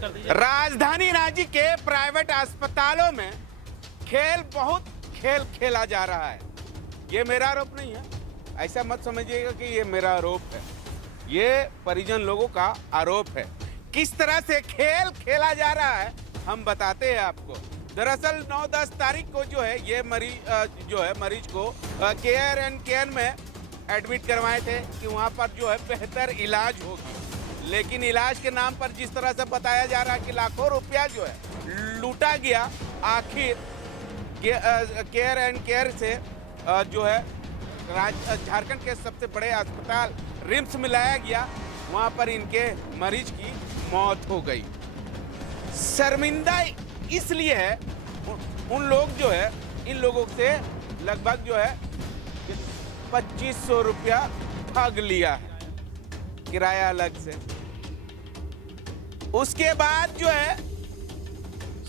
कर दीजिए। राजधानी रांची के प्राइवेट अस्पतालों में बहुत खेल खेला जा रहा है। ये मेरा आरोप नहीं है, ऐसा मत समझिएगा कि ये मेरा आरोप है, ये परिजन लोगों का आरोप है। किस तरह से खेल खेला जा रहा है हम बताते हैं आपको। दरअसल 9-10 तारीख को जो है ये मरीज को केयर एंड केयर में एडमिट करवाए थे कि वहाँ पर जो है बेहतर इलाज होगी, लेकिन इलाज के नाम पर जिस तरह से बताया जा रहा है कि लाखों रुपया जो है लूटा गया, आखिर केयर एंड केयर से जो है झारखंड के सबसे बड़े अस्पताल रिम्स में लाया गया, वहाँ पर इनके मरीज की मौत हो गई। शर्मिंदा इसलिए है उन लोग जो है इन लोगों से लगभग जो है 2500 रुपया ठग लिया है किराया अलग से। उसके बाद जो है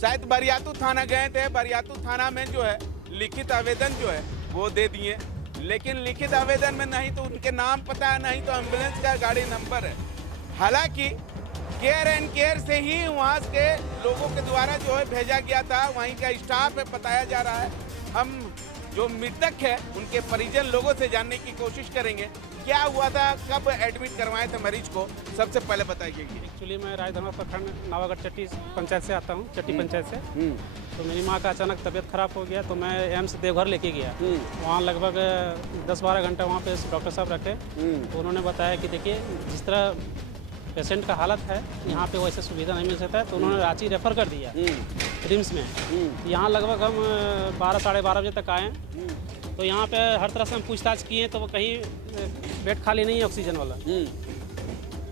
शायद बरियातू थाना गए थे, बरियातू थाना में जो है लिखित आवेदन जो है वो दे दिए, लेकिन लिखित आवेदन में नहीं तो उनके नाम पता है, नहीं तो एम्बुलेंस का गाड़ी नंबर है। हालांकि केयर एंड केयर से ही वहाँ के लोगों के द्वारा जो है भेजा गया था, वहीं का स्टाफ है बताया जा रहा है। हम जो मृतक है उनके परिजन लोगों से जानने की कोशिश करेंगे क्या हुआ था, कब एडमिट करवाए थे मरीज को, सबसे पहले बताइए। एक्चुअली मैं राजधर्मा प्रखंड नवागढ़ चट्टी पंचायत से आता हूँ, चट्टी पंचायत से। तो मेरी माँ का अचानक तबीयत खराब हो गया तो मैं एम्स देवघर लेके गया। वहाँ लगभग 10-12 घंटा वहाँ पे डॉक्टर साहब रखे। तो उन्होंने बताया कि देखिए जिस तरह पेशेंट का हालत है यहाँ पे वैसे सुविधा नहीं मिल सकता है, तो उन्होंने रांची रेफर कर दिया रिम्स में। यहाँ लगभग हम 12-12:30 बजे तक आए। तो यहाँ पे हर तरह से हम पूछताछ किए तो वो कहीं बेड खाली नहीं है ऑक्सीजन वाला।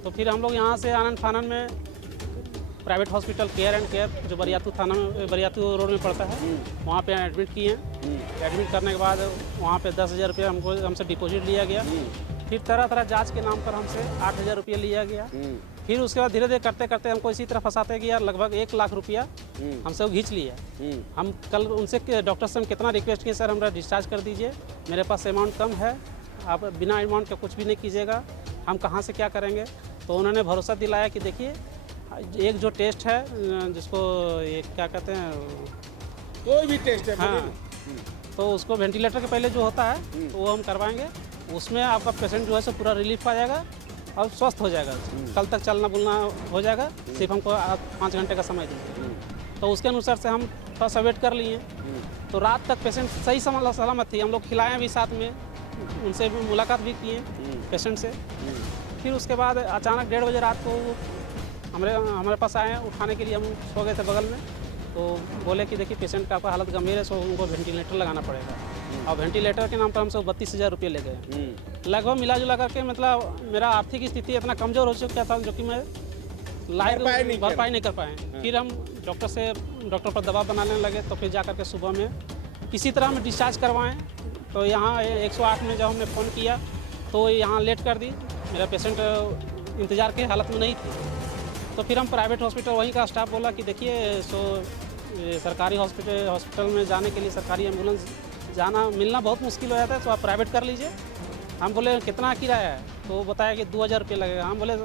तो फिर हम लोग यहाँ से आनंद फानन में private hospital care and care जो बरियातू थाना में बरियातू रोड में पड़ता है वहाँ पे एडमिट किए। एडमिट करने के बाद वहाँ पे 10,000 रुपये हमसे डिपॉजिट लिया गया। फिर तरह तरह जांच के नाम पर हमसे 8,000 रुपये लिया गया। फिर उसके बाद धीरे धीरे करते करते हमको इसी तरह फंसाते गया, लगभग 1 लाख रुपया हमसे वो घींच लिया। हम कल उनसे डॉक्टर से हम कितना रिक्वेस्ट किए, सर हमारा डिस्चार्ज कर दीजिए, मेरे पास अमाउंट कम है, आप बिना अमाउंट के कुछ भी नहीं कीजिएगा, हम कहाँ से क्या करेंगे। तो उन्होंने भरोसा दिलाया कि देखिए एक जो टेस्ट है जिसको ये क्या कहते हैं, कोई भी टेस्ट है, हाँ, तो उसको वेंटिलेटर के पहले जो होता है तो वो हम करवाएंगे। उसमें आपका पेशेंट जो है सो पूरा रिलीफ आ जाएगा और स्वस्थ हो जाएगा, कल तक चलना बुलना हो जाएगा। सिर्फ हमको 5 घंटे का समय दीजिए। तो उसके अनुसार से हम थोड़ा सा वेट कर लिए। तो रात तक पेशेंट सही सलामत थी, हम लोग खिलाए भी साथ में, उनसे भी मुलाकात भी किए पेशेंट से। फिर उसके बाद अचानक 1:30 बजे रात को हमारे पास आए उठाने के लिए। हम सो गए थे बगल में, तो बोले कि देखिए पेशेंट का आपका हालत गंभीर है, सो उनको वेंटिलेटर लगाना पड़ेगा। और वेंटिलेटर के नाम पर हमसे 32,000 रुपये ले गए। लगभग मिला जुला करके मतलब मेरा आर्थिक स्थिति इतना कमज़ोर हो चुका था जो कि मैं भरपाई नहीं कर पाए। फिर हम डॉक्टर पर दबाव बनाने लगे। तो फिर जा करके सुबह में किसी तरह हम डिस्चार्ज करवाएं। तो यहाँ 108 में जब हमने फ़ोन किया तो यहाँ लेट कर दी, मेरा पेशेंट इंतज़ार के हालत में नहीं थी। तो फिर हम प्राइवेट हॉस्पिटल, वहीं का स्टाफ बोला कि देखिए सरकारी हॉस्पिटल में जाने के लिए सरकारी एम्बुलेंस मिलना बहुत मुश्किल हो जाता है, तो आप प्राइवेट कर लीजिए। हम बोले कितना किराया है, तो वो बताया कि 2,000 रुपये लगेगा। हम बोले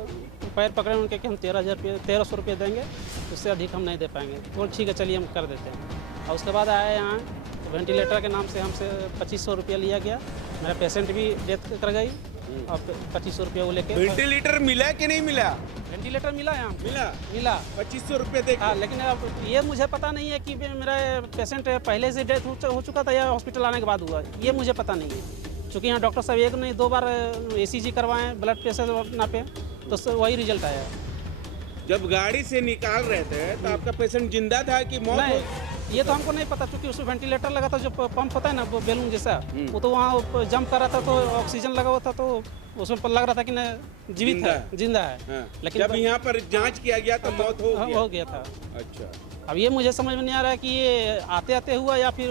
पैर पकड़े उनके कि हम 1300 रुपये देंगे, उससे अधिक हम नहीं दे पाएंगे। तो ठीक है चलिए हम कर देते हैं। और उसके बाद आए यहाँ तो वेंटिलेटर के नाम से हमसे 2500 रुपया लिया गया। मेरा पेशेंट भी डेथ कर गई और 2500 रुपया वो लेके। वेंटिलेटर मिला कि नहीं मिला? वेंटिलेटर मिला यहाँ, मिला 2500 रुपये दे। हाँ, लेकिन अब ये मुझे पता नहीं है कि मेरा पेशेंट पहले से डेथ हो चुका था या हॉस्पिटल आने के बाद हुआ, ये मुझे पता नहीं है। क्योंकि यहाँ डॉक्टर साहब 1 नहीं 2 बार ECG करवाएं, ब्लड प्रेशर नापे, तो वही रिजल्ट आया। जब गाड़ी से निकाल रहे थे तो आपका पेशेंट जिंदा था कि मौत? नहीं, ये तो हमको नहीं पता, क्योंकि उसमें वेंटिलेटर लगा था, जो पंप होता है ना वो बैलून जैसा, वो तो वहाँ जंप कर रहा था, तो ऑक्सीजन लगा हुआ था, तो उसमें लग रहा था कि नहीं जीवित है, जिंदा है। हाँ। लेकिन जब यहाँ पर जांच किया गया तो मौत हो गया था। अच्छा, अब ये मुझे समझ में नहीं आ रहा है कि ये आते आते हुआ या फिर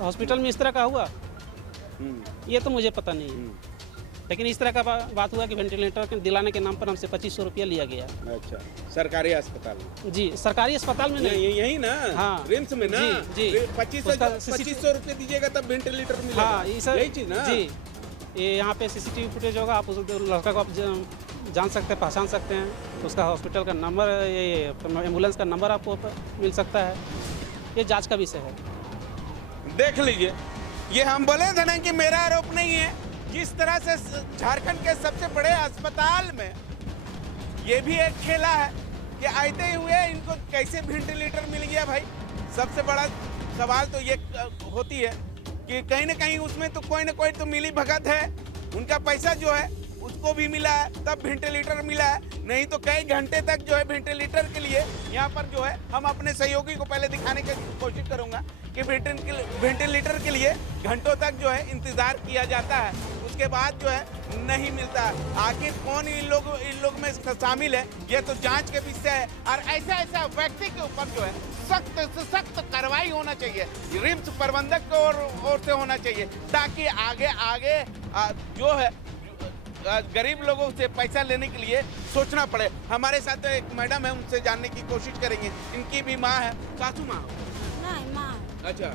हॉस्पिटल में इस तरह का हुआ, ये तो मुझे पता नहीं है। लेकिन इस तरह का बात हुआ कि वेंटिलेटर दिलाने के नाम पर हमसे 2500 रुपया लिया गया। अच्छा, सरकारी अस्पताल में? जी, सरकारी अस्पताल में नहीं, यही ना, हाँ, रिम्स में ना। जी, 2500 रुपये दीजिएगा तब वेंटिलेटर मिलेगा। हाँ, यही चीज ना। जी, ये यहाँ पे CCTV फुटेज होगा, आप उस लड़का को आप जान सकते हैं, पहचान सकते हैं, तो उसका हॉस्पिटल का नंबर, ये एम्बुलेंस का नंबर आपको मिल सकता है। ये जांच का विषय है। देख लीजिए, ये हम बोले थे ना कि मेरा आरोप नहीं है। जिस तरह से झारखंड के सबसे बड़े अस्पताल में ये भी एक खेला है कि आते हुए इनको कैसे वेंटिलेटर मिल गया। भाई सबसे बड़ा सवाल तो ये होती है कि कहीं ना कहीं उसमें तो कोई ना कोई तो मिली भगत है। उनका पैसा जो है उसको भी मिला है, तब वेंटिलेटर मिला है। नहीं तो कई घंटे तक जो है वेंटिलेटर के लिए यहाँ पर जो है हम अपने सहयोगी को पहले दिखाने की कोशिश करूंगा कि वेंटिलेटर के लिए घंटों तक जो है इंतजार किया जाता है, उसके बाद जो है नहीं मिलता है। आखिर कौन इन लोग में शामिल है, ये तो जांच के विषय है। और ऐसा व्यक्ति के ऊपर जो है सख्त से सख्त कार्रवाई होना चाहिए, रिम्स प्रबंधक की ओर से होना चाहिए, ताकि आगे जो है गरीब लोगों से पैसा लेने के लिए सोचना पड़े। हमारे साथ एक मैडम है, उनसे जानने की कोशिश करेंगे। इनकी भी माँ है, सासू माँ नहीं माँ। अच्छा,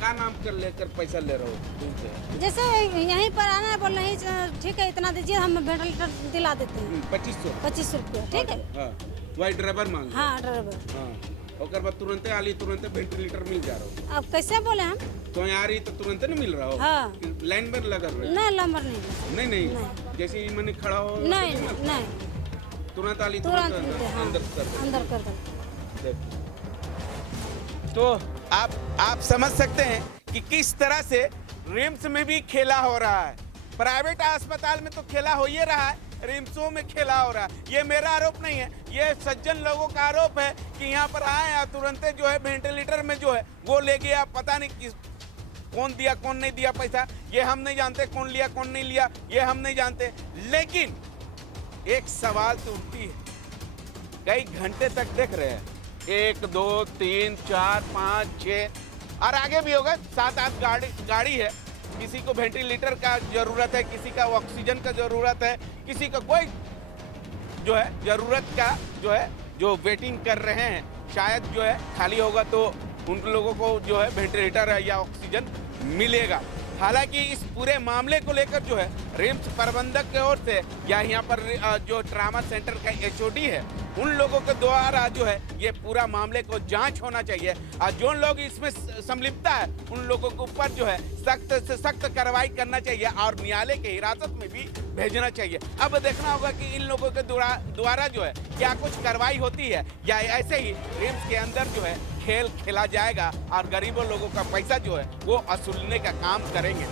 क्या नाम कर लेकर पैसा ले रहे हो तुमसे? जैसे यहीं पर आना है, बोल रहे हैं ठीक है इतना दीजिए, हम वेंटिलेटर दिला देते हैं। 2500 रुपया, ठीक है। हाँ, वही ड्राइवर मांग। हाँ ड्राइवर। हाँ, और बाद तुरंत आली, तुरंत वेंटिलेटर मिल जा रहा हो। अब कैसे बोले हम? तो यहाँ आ रही तो तुरंत नहीं मिल रहा हो? हाँ। लाइन में लगा रहे? नहीं नंबर नहीं। नहीं। जैसे ही मैंने खड़ा हो नहीं तुरंत आली, तुरंत अंदर कर दो। तो आप समझ सकते हैं कि किस तरह से रिम्स में भी खेला हो रहा है। प्राइवेट अस्पताल में तो खेला हो ही रहा है, रिम्सों में खेला हो रहा है। ये मेरा आरोप नहीं है, ये सज्जन लोगों का आरोप है कि यहाँ पर आए और तुरंत जो है वेंटिलेटर में जो है वो ले गया। पता नहीं किस कौन दिया कौन नहीं दिया पैसा, ये हम नहीं जानते। कौन लिया कौन नहीं लिया ये हम नहीं जानते। लेकिन एक सवाल तो उठती है, कई घंटे तक देख रहे हैं, 1 2 3 4 5 6 और आगे भी होगा 7-8 गाड़ी है। किसी को वेंटिलेटर का जरूरत है, किसी का ऑक्सीजन का जरूरत है, किसी का कोई जो है जरूरत का जो है जो वेटिंग कर रहे हैं। शायद जो है खाली होगा तो उन लोगों को जो है वेंटिलेटर या ऑक्सीजन मिलेगा। हालांकि इस पूरे मामले को लेकर जो है रिम्स प्रबंधक की ओर से या यहाँ पर जो ट्रामा सेंटर का एचओडी है, उन लोगों के द्वारा जो है ये पूरा मामले को जांच होना चाहिए और जो लोग इसमें संलिप्तता है उन लोगों के ऊपर जो है सख्त से सख्त कार्रवाई करना चाहिए और न्यायालय के हिरासत में भी भेजना चाहिए। अब देखना होगा कि इन लोगों के द्वारा जो है क्या कुछ कार्रवाई होती है या ऐसे ही रिम्स के अंदर जो है खेल खेला जाएगा और गरीबों लोगों का पैसा जो है वो वसूलने का काम करेंगे।